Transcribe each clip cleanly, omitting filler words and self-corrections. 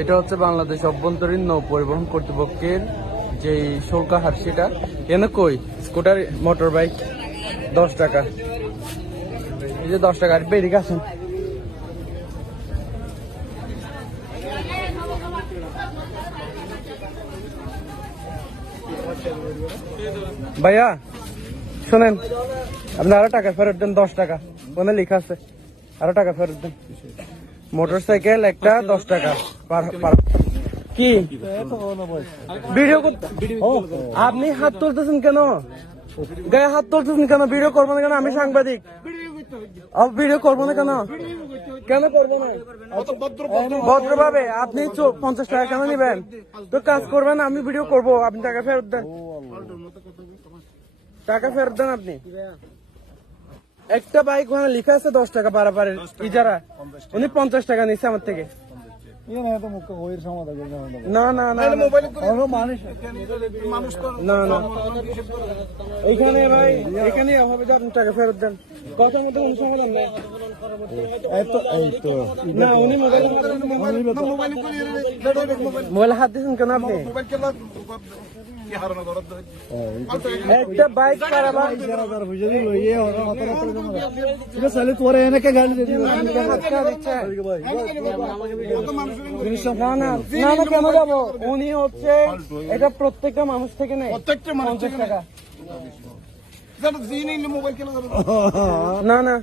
এটা হচ্ছে বাংলাদেশ অভ্যন্তরীণ নৌ পরিবহন কর্তৃপক্ষের যে শুল্ক হার সেটা। এনে কই স্কুটার মোটর বাইক 10 টাকা, এই যে 10 টাকা। আর বেরিয়ে গেছেন ভাইয়া, শোনেন, আপনি আরো টাকা ফেরত দেন। 10 টাকা ওখানে লেখা আছে, আরো টাকা ফেরত দেন। মোটরসাইকেল একটা 10 টাকা কি ভিডিও করতে? আপনি হাত তুলতেছেন কেন? গায়ে হাত তুলতেছেন কেন? ভিডিও করবো না কেন? আমি সাংবাদিক, ভিডিও করবো না কেন? কেন করবো না? ভদ্রভাবে আপনি 50 টাকা কেন নিবেন? তো কাজ করবেন, আমি ভিডিও করবো, আপনি টাকা ফেরত দেন। টাকা ফেরত দেন আপনি। একটা বাইক ওখানে লেখা আছে 10 টাকা পারাপারের ইজারা, উনি 50 টাকা নিচ্ছে আমার থেকে। না না না না না, এইখানে ভাই, এখানে হবে যে আপনি টাকা ফেরত দেন। কথার মধ্যে কোনো সমাধান নেই। না, উনি মোবাইল হাত দিচ্ছেন কেন আপনি? একটা বাইক পারাবার কেন যাবো? উনি হচ্ছে এটা প্রত্যেকটা মানুষ থেকে নেই 50 টাকা। না না,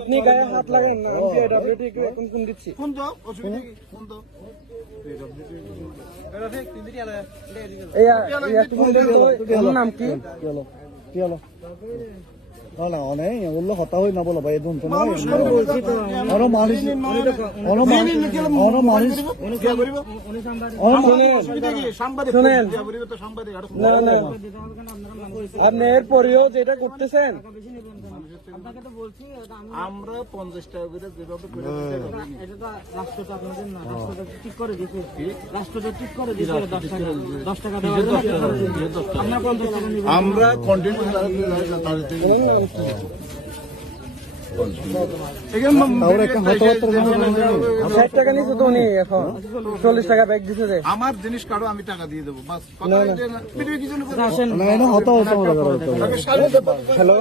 আপনি গায়ে হাত লাগেন না। এখন ফোন দিচ্ছি। নাম কি? হতা হই না বলো ভাই, আপনি এরপরেও যেটা করতেছেন, আমরা 50 টাকা করে যেভাবে রাষ্ট্রটা আপনাদের না, রাষ্ট্রটা ঠিক করে দিয়েছে, রাষ্ট্রটা ঠিক করে দিয়েছে 10 টাকা আমরা কন্টিনিউ টাকা নিচ্ছে তো উনি, এখন 40 টাকা ব্যাগ দিচ্ছে যে। আমার জিনিস কারো আমি টাকা দিয়ে দেবো, বাস। হ্যালো।